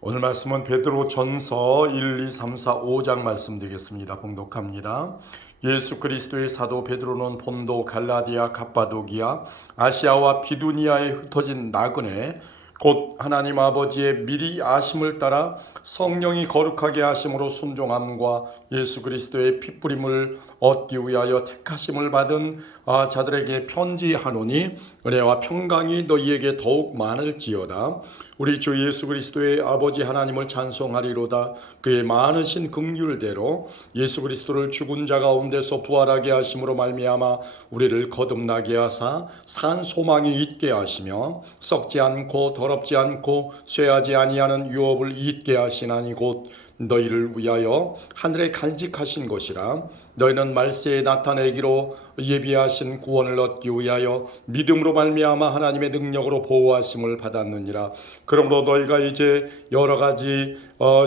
오늘 말씀은 베드로전서 1, 2, 3, 4, 5장 말씀 되겠습니다. 봉독합니다. 예수 그리스도의 사도 베드로는 본도, 갈라디아, 갑바도기아, 아시아와 비두니아에 흩어진 나그네 곧 하나님 아버지의 미리 아심을 따라 성령이 거룩하게 하심으로 순종함과 예수 그리스도의 핏부림을 얻기 위하여 택하심을 받은 자들에게 편지하노니 은혜와 평강이 너희에게 더욱 많을지어다. 우리 주 예수 그리스도의 아버지 하나님을 찬송하리로다. 그의 많으신 긍휼대로 예수 그리스도를 죽은 자 가운데서 부활하게 하심으로 말미암아 우리를 거듭나게 하사 산 소망이 있게 하시며 썩지 않고 더럽지 않고 쇠하지 아니하는 유업을 잊게 하시나니 곧 너희를 위하여 하늘에 간직하신 것이라. 너희는 말세에 나타내기로 예비하신 구원을 얻기 위하여 믿음으로 말미암아 하나님의 능력으로 보호하심을 받았느니라. 그러므로 너희가 이제 여러 가지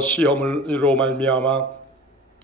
시험으로 말미암아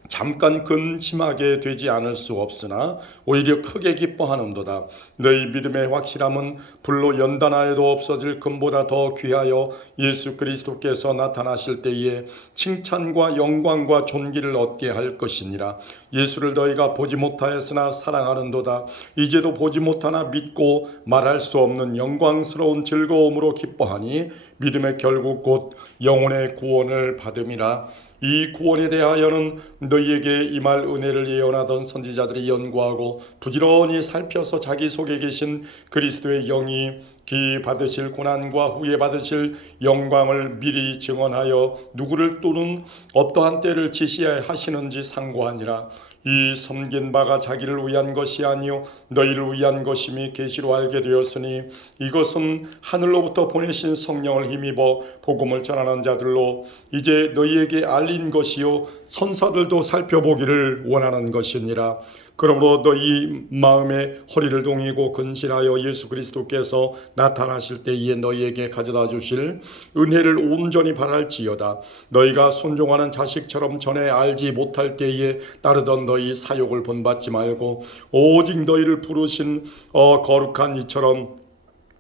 잠깐 근심하게 되지 않을 수 없으나 오히려 크게 기뻐하는도다. 너희 믿음의 확실함은 불로 연단하여도 없어질 금보다 더 귀하여 예수 그리스도께서 나타나실 때에 칭찬과 영광과 존귀를 얻게 할 것이니라. 예수를 너희가 보지 못하였으나 사랑하는도다. 이제도 보지 못하나 믿고 말할 수 없는 영광스러운 즐거움으로 기뻐하니 믿음의 결국 곧 영혼의 구원을 받음이라. 이 구원에 대하여는 너희에게 임할 은혜를 예언하던 선지자들이 연구하고 부지런히 살펴서 자기 속에 계신 그리스도의 영이 기 받으실 고난과 후에 받으실 영광을 미리 증언하여 누구를 또는 어떠한 때를 지시하시는지 상고하니라. 이 섬긴 바가 자기를 위한 것이 아니요 너희를 위한 것임이 계시로 알게 되었으니 이것은 하늘로부터 보내신 성령을 힘입어 복음을 전하는 자들로 이제 너희에게 알린 것이요 천사들도 살펴보기를 원하는 것이니라. 그러므로 너희 마음의 허리를 동이고 근신하여 예수 그리스도께서 나타나실 때에 너희에게 가져다 주실 은혜를 온전히 바랄지어다. 너희가 순종하는 자식처럼 전에 알지 못할 때에 따르던 너희 사욕을 본받지 말고 오직 너희를 부르신 거룩한 이처럼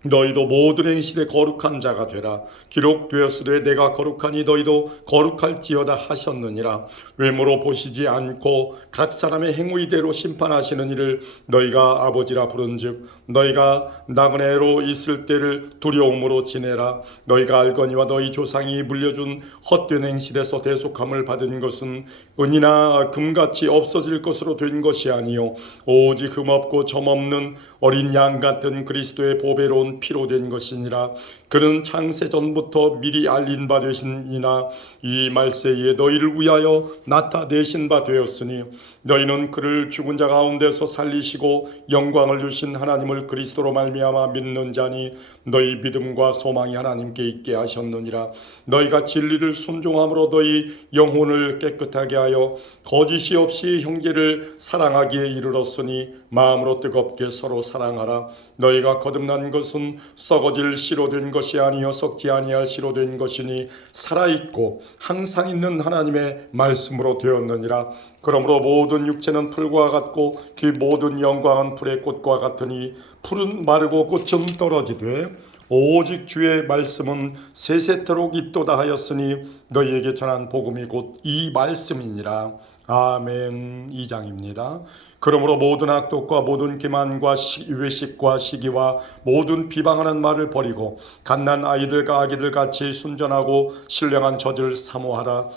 너희도 모든 행실에 거룩한 자가 되라. 기록되었으되 내가 거룩하니 너희도 거룩할지어다 하셨느니라. 외모로 보시지 않고 각 사람의 행위대로 심판하시는 이를 너희가 아버지라 부른즉 너희가 나그네로 있을 때를 두려움으로 지내라. 너희가 알거니와 너희 조상이 물려준 헛된 행실에서 대속함을 받은 것은 은이나 금같이 없어질 것으로 된 것이 아니요 오직 흠없고 점없는 어린 양 같은 그리스도의 보배로운 피로 된 것이니라. 그는 창세 전부터 미리 알린 바 되시니나 이 말세에 너희를 위하여 나타내신 바 되었으니 너희는 그를 죽은 자 가운데서 살리시고 영광을 주신 하나님을 그리스도로 말미암아 믿는 자니 너희 믿음과 소망이 하나님께 있게 하셨느니라. 너희가 진리를 순종함으로 너희 영혼을 깨끗하게 하여 거짓이 없이 형제를 사랑하기에 이르렀으니 마음으로 뜨겁게 서로 사랑하라. 너희가 거듭난 것은 썩어질 씨로 된 것이 아니요 썩지 아니할 씨로 된 것이니 살아있고 항상 있는 하나님의 말씀으로 되었느니라. 그러므로 모든 육체는 풀과 같고 그 모든 영광은 풀의 꽃과 같으니 풀은 마르고 꽃은 떨어지되 오직 주의 말씀은 세세토록 있도다 하였으니 너희에게 전한 복음이 곧 이 말씀이니라. 아멘. 2장입니다. 그러므로 모든 악독과 모든 기만과 외식과 시기와 모든 비방하는 말을 버리고 갓난 아이들과 아기들 같이 순전하고 신령한 젖을 사모하라.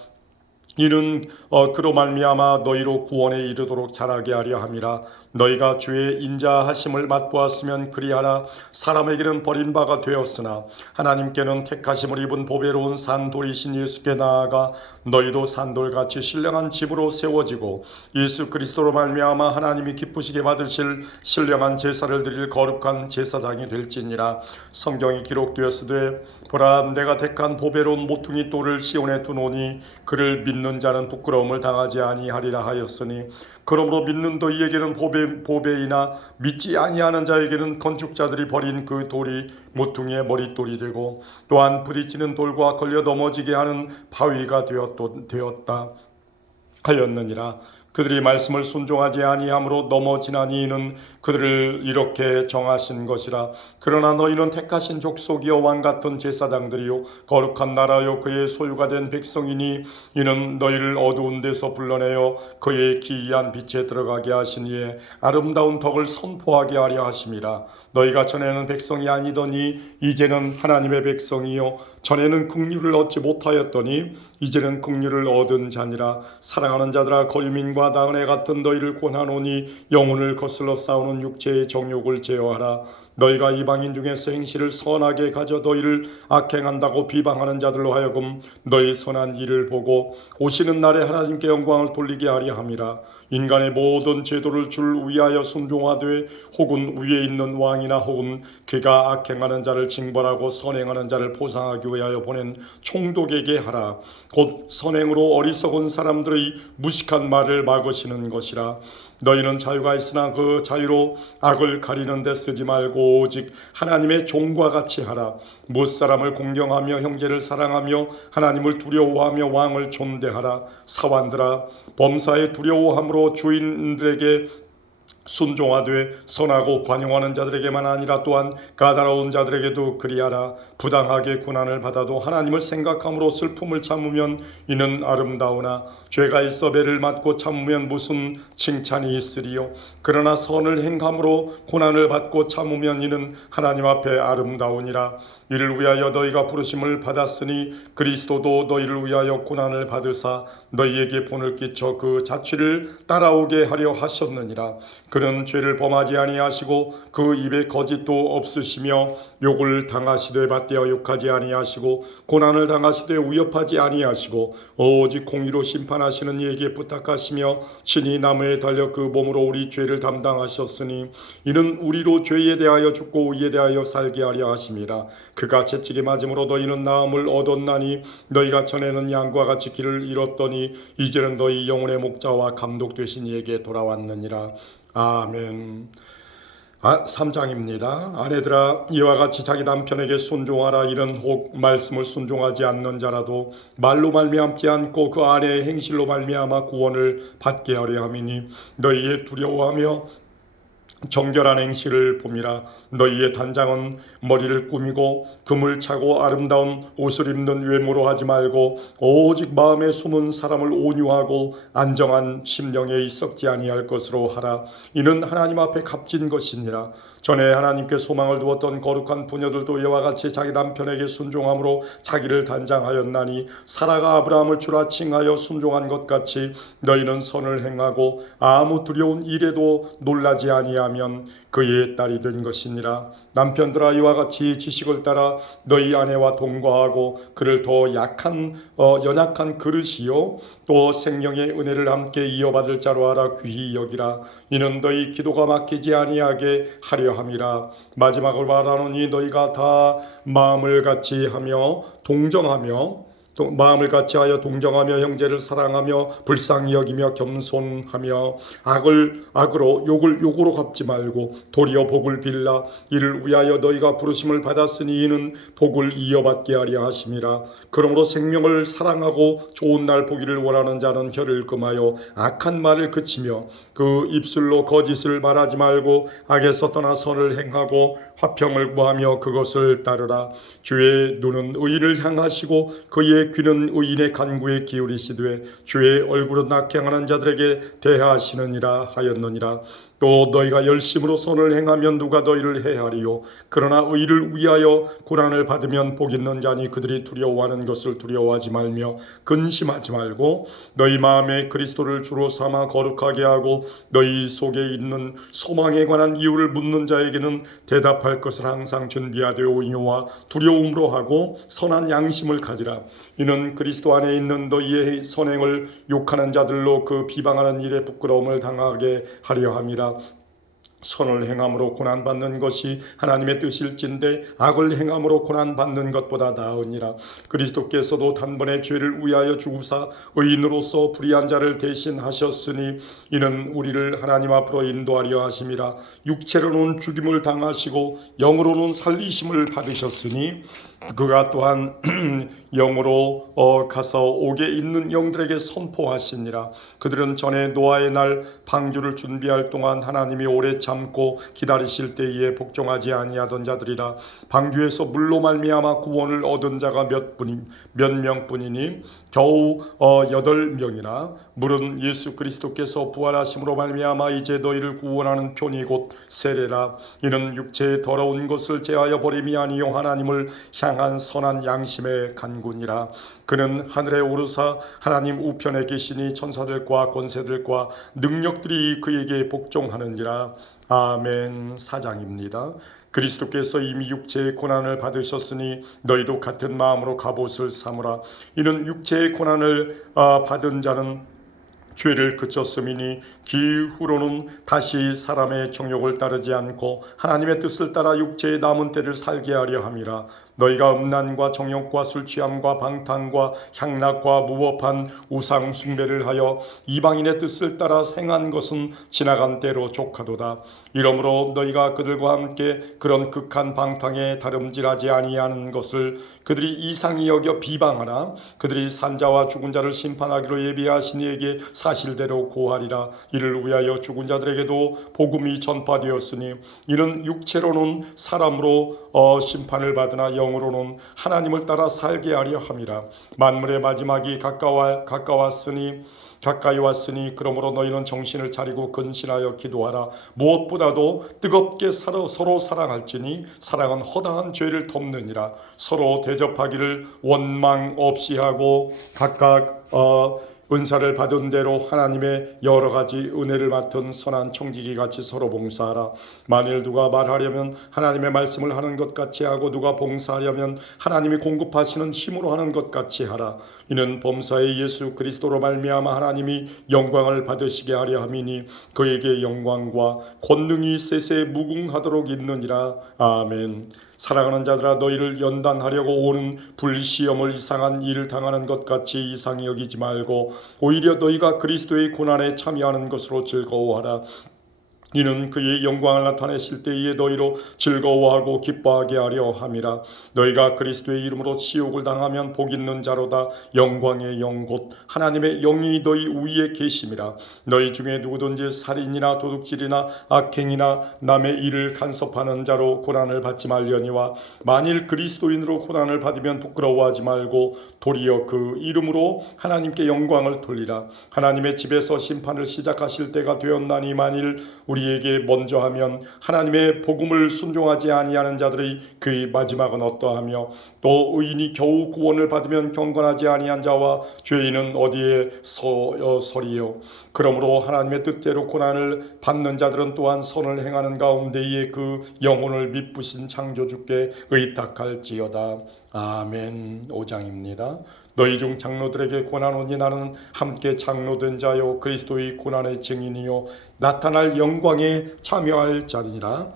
이는 그로 말미암아 너희로 구원에 이르도록 자라게 하려 함이라. 너희가 주의 인자하심을 맛보았으면 그리하라. 사람에게는 버린 바가 되었으나 하나님께는 택하심을 입은 보배로운 산돌이신 예수께 나아가 너희도 산돌같이 신령한 집으로 세워지고 예수 그리스도로 말미암아 하나님이 기쁘시게 받으실 신령한 제사를 드릴 거룩한 제사장이 될지니라. 성경이 기록되었으되 보라 내가 택한 보배로운 모퉁이 돌을 시온에 두노니 그를 믿는 자는 부끄러움을 당하지 아니하리라 하였으니 그러므로 믿는 너희에게는 보배이나 믿지 아니하는 자에게는 건축자들이 버린 그 돌이 모퉁이의 머릿돌이 되고 또한 부딪히는 돌과 걸려 넘어지게 하는 바위가 되었다 하였느니라. 그들이 말씀을 순종하지 아니함으로 넘어지나니 이는 그들을 이렇게 정하신 것이라. 그러나 너희는 택하신 족속이요 왕같은 제사장들이요 거룩한 나라요 그의 소유가 된 백성이니 이는 너희를 어두운 데서 불러내어 그의 기이한 빛에 들어가게 하신 이에 아름다운 덕을 선포하게 하려 하심이라. 너희가 전에는 백성이 아니더니 이제는 하나님의 백성이요 전에는 긍휼을 얻지 못하였더니 이제는 긍휼을 얻은 자니라. 사랑하는 자들아 거류민과 나그네 같은 너희를 권하노니 영혼을 거슬러 싸우는 육체의 정욕을 제어하라. 너희가 이방인 중에서 행실을 선하게 가져 너희를 악행한다고 비방하는 자들로 하여금 너희 선한 일을 보고 오시는 날에 하나님께 영광을 돌리게 하려 함이라. 인간의 모든 제도를 줄 위하여 순종하되 혹은 위에 있는 왕이나 혹은 그가 악행하는 자를 징벌하고 선행하는 자를 보상하기 위하여 보낸 총독에게 하라. 곧 선행으로 어리석은 사람들의 무식한 말을 막으시는 것이라. 너희는 자유가 있으나 그 자유로 악을 가리는 데 쓰지 말고 오직 하나님의 종과 같이 하라. 무사람을 공경하며 형제를 사랑하며 하나님을 두려워하며 왕을 존대하라. 사환들아 범사에 두려워함으로 주인들에게 순종하되 선하고 관용하는 자들에게만 아니라 또한 까다로운 자들에게도 그리하라. 부당하게 고난을 받아도 하나님을 생각함으로 슬픔을 참으면 이는 아름다우나 죄가 있어 배를 맞고 참으면 무슨 칭찬이 있으리요. 그러나 선을 행함으로 고난을 받고 참으면 이는 하나님 앞에 아름다우니라. 이를 위하여 너희가 부르심을 받았으니 그리스도도 너희를 위하여 고난을 받으사 너희에게 본을 끼쳐 그 자취를 따라오게 하려 하셨느니라. 그는 죄를 범하지 아니하시고 그 입에 거짓도 없으시며 욕을 당하시되 받되어 욕하지 아니하시고 고난을 당하시되 위협하지 아니하시고 오직 공의로 심판하시는 이에게 부탁하시며 친히 나무에 달려 그 몸으로 우리 죄를 담당하셨으니 이는 우리로 죄에 대하여 죽고 의에 대하여 살게 하려 하심이라. 그가 채찍에 맞음으로 너희는 나음을 얻었나니 너희가 전에는 양과 같이 길을 잃었더니 이제는 너희 영혼의 목자와 감독 되신 이에게 돌아왔느니라. 아멘. 3장입니다. 아내들아 이와 같이 자기 남편에게 순종하라. 이는 혹 말씀을 순종하지 않는 자라도 말로 말미암지 않고 그 아내의 행실로 말미암아 구원을 받게 하려 함이니 너희의 두려워하며 정결한 행실을 봄이라. 너희의 단장은 머리를 꾸미고 금을 차고 아름다운 옷을 입는 외모로 하지 말고 오직 마음에 숨은 사람을 온유하고 안정한 심령에 썩지 아니할 것으로 하라. 이는 하나님 앞에 값진 것이니라. 전에 하나님께 소망을 두었던 거룩한 부녀들도 이와 같이 자기 남편에게 순종함으로 자기를 단장하였나니 사라가 아브라함을 주라 칭하여 순종한 것 같이 너희는 선을 행하고 아무 두려운 일에도 놀라지 아니하면 그의 딸이 된 것이니라. 남편들아 이와 같이 지식을 따라 너희 아내와 동거하고 그를 더 연약한 그릇이요 또 생명의 은혜를 함께 이어받을 자로 하라. 귀히 여기라. 이는 너희 기도가 막히지 아니하게 하려 함이라. 마지막으로 말하노니 너희가 다 마음을 같이 하여 동정하며 형제를 사랑하며 불쌍히 여기며 겸손하며 악으로 욕으로 갚지 말고 도리어 복을 빌라. 이를 위하여 너희가 부르심을 받았으니 이는 복을 이어받게 하려 하심이라. 그러므로 생명을 사랑하고 좋은 날 보기를 원하는 자는 혀를 금하여 악한 말을 그치며 그 입술로 거짓을 말하지 말고 악에서 떠나 선을 행하고 화평을 구하며 그것을 따르라. 주의 눈은 의인을 향하시고 그의 귀는 의인의 간구에 기울이시되 주의 얼굴은 악행하는 자들에게 대하시느니라 하였느니라. 또 너희가 열심으로 선을 행하면 누가 너희를 해하리요. 그러나 의를 위하여 고난을 받으면 복 있는 자니 그들이 두려워하는 것을 두려워하지 말며 근심하지 말고 너희 마음에 그리스도를 주로 삼아 거룩하게 하고 너희 속에 있는 소망에 관한 이유를 묻는 자에게는 대답할 것을 항상 준비하되 온유와 두려움으로 하고 선한 양심을 가지라. 이는 그리스도 안에 있는 너희의 선행을 욕하는 자들로 그 비방하는 일에 부끄러움을 당하게 하려 함이라. 선을 행함으로 고난받는 것이 하나님의 뜻일진데 악을 행함으로 고난받는 것보다 나으니라. 그리스도께서도 단번에 죄를 위하여 죽으사 의인으로서 불의한 자를 대신하셨으니 이는 우리를 하나님 앞으로 인도하려 하심이라. 육체로는 죽임을 당하시고 영으로는 살리심을 받으셨으니 그가 또한 영으로 가서 옥에 있는 영들에게 선포하시니라. 그들은 전에 노아의 날 방주를 준비할 동안 하나님이 오래 참고 기다리실 때에 복종하지 아니하던 자들이라. 방주에서 물로 말미암아 구원을 얻은 자가 몇 명뿐이니 겨우 8명이나 물은 예수 그리스도께서 부활하심으로 말미암아 이제 너희를 구원하는 편이 곧 세례라. 이는 육체의 더러운 것을 제하여 버림이 아니요 하나님을 향한 선한 양심의 간군이라. 그는 하늘에 오르사 하나님 우편에 계시니 천사들과 권세들과 능력들이 그에게 복종하느니라. 아멘. 4장입니다. 그리스도께서 이미 육체의 고난을 받으셨으니 너희도 같은 마음으로 갑옷을 삼으라. 이는 육체의 고난을 받은 자는 죄를 그쳤음이니 기후로는 다시 사람의 정욕을 따르지 않고 하나님의 뜻을 따라 육체의 남은 때를 살게 하려 함이라. 너희가 음란과 정욕과 술취함과 방탕과 향락과 무법한 우상 숭배를 하여 이방인의 뜻을 따라 행한 것은 지나간 때로 족하도다. 이러므로 너희가 그들과 함께 그런 극한 방탕에 다름질하지 아니하는 것을 그들이 이상히 여겨 비방하나 그들이 산자와 죽은 자를 심판하기로 예비하신 이에게 사실대로 고하리라. 이를 위하여 죽은 자들에게도 복음이 전파되었으니 이는 육체로는 사람으로 심판을 받으나 영으로는 하나님을 따라 살게 하려 함이라. 만물의 마지막이 가까이 왔으니 그러므로 너희는 정신을 차리고 근신하여 기도하라. 무엇보다도 뜨겁게 서로 사랑할지니 사랑은 허다한 죄를 덮느니라. 서로 대접하기를 원망 없이 하고 각각 은사를 받은 대로 하나님의 여러 가지 은혜를 맡은 선한 청지기 같이 서로 봉사하라. 만일 누가 말하려면 하나님의 말씀을 하는 것 같이 하고 누가 봉사하려면 하나님이 공급하시는 힘으로 하는 것 같이 하라. 이는 범사의 예수 그리스도로 말미암아 하나님이 영광을 받으시게 하려 함이니 그에게 영광과 권능이 세세 무궁하도록 있느니라. 아멘. 사랑하는 자들아, 너희를 연단하려고 오는 불시험을 이상한 일을 당하는 것 같이 이상히 여기지 말고 오히려 너희가 그리스도의 고난에 참여하는 것으로 즐거워하라. 이는 그의 영광을 나타내실 때에 너희로 즐거워하고 기뻐하게 하려 함이라. 너희가 그리스도의 이름으로 치욕을 당하면 복 있는 자로다. 영광의 영 곧 하나님의 영이 너희 위에 계심이라. 너희 중에 누구든지 살인이나 도둑질이나 악행이나 남의 일을 간섭하는 자로 고난을 받지 말려니와 만일 그리스도인으로 고난을 받으면 부끄러워하지 말고 도리어 그 이름으로 하나님께 영광을 돌리라. 하나님의 집에서 심판을 시작하실 때가 되었나니 만일 우리에게 먼저 하면 하나님의 복음을 순종하지 아니하는 자들의 그의 마지막은 어떠하며 또 의인이 겨우 구원을 받으면 경건하지 아니한 자와 죄인은 어디에 서리요. 그러므로 하나님의 뜻대로 고난을 받는 자들은 또한 선을 행하는 가운데에 그 영혼을 미쁘신 창조주께 의탁할지어다. 아멘. 5장입니다. 너희 중 장로들에게 권하노니 나는 함께 장로된 자요 그리스도의 고난의 증인이요 나타날 영광에 참여할 자니라.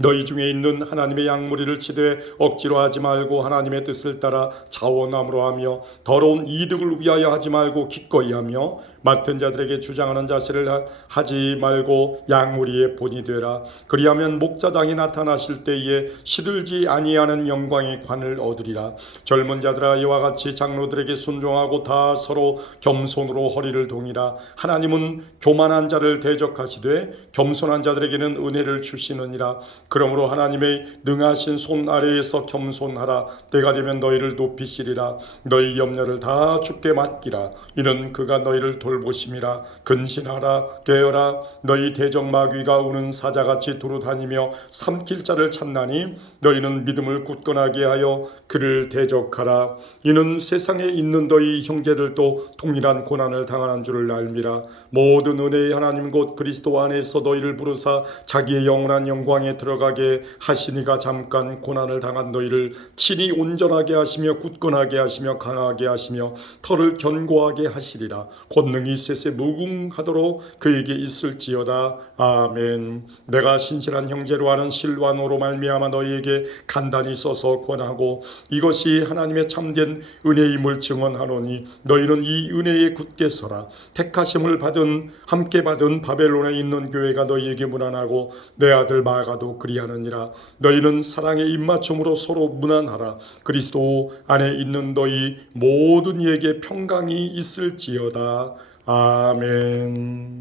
너희 중에 있는 하나님의 양무리를 치되 억지로 하지 말고 하나님의 뜻을 따라 자원함으로 하며 더러운 이득을 위하여 하지 말고 기꺼이 하며 맡은 자들에게 주장하는 자세를 하지 말고 양무리의 본이 되라. 그리하면 목자장이 나타나실 때에 시들지 아니하는 영광의 관을 얻으리라. 젊은 자들아, 이와 같이 장로들에게 순종하고 다 서로 겸손으로 허리를 동이라. 하나님은 교만한 자를 대적하시되 겸손한 자들에게는 은혜를 주시느니라. 그러므로 하나님의 능하신 손 아래에서 겸손하라. 때가 되면 너희를 높이시리라. 너희 염려를 다 주께 맡기라. 이는 그가 너희를 돌보심이라. 근신하라. 깨어라. 너희 대적마귀가 우는 사자같이 두루다니며 삼킬 자를 찾나니 너희는 믿음을 굳건하게 하여 그를 대적하라. 이는 세상에 있는 너희 형제들도 동일한 고난을 당하는 줄을 알미라. 모든 은혜의 하나님 곧 그리스도 안에서 너희를 부르사 자기의 영원한 영광에 들어가게 하시니가 잠깐 고난을 당한 너희를 친히 온전하게 하시며 굳건하게 하시며 강하게 하시며 털을 견고하게 하시리라. 곧 권능이 셋에 무궁하도록 그에게 있을지어다. 아멘. 내가 신실한 형제로 하는 실완으로 말미암아 너희에게 간단히 써서 권하고 이것이 하나님의 참된 은혜임을 증언하노니 너희는 이 은혜에 굳게 서라. 택하심을 받은 함께 받은 바벨론에 있는 교회가 너희에게 무난하고 내 아들 마가도 그리하느니라. 너희는 사랑의 입맞춤으로 서로 무난하라. 그리스도 안에 있는 너희 모든 이에게 평강이 있을지어다. 아멘.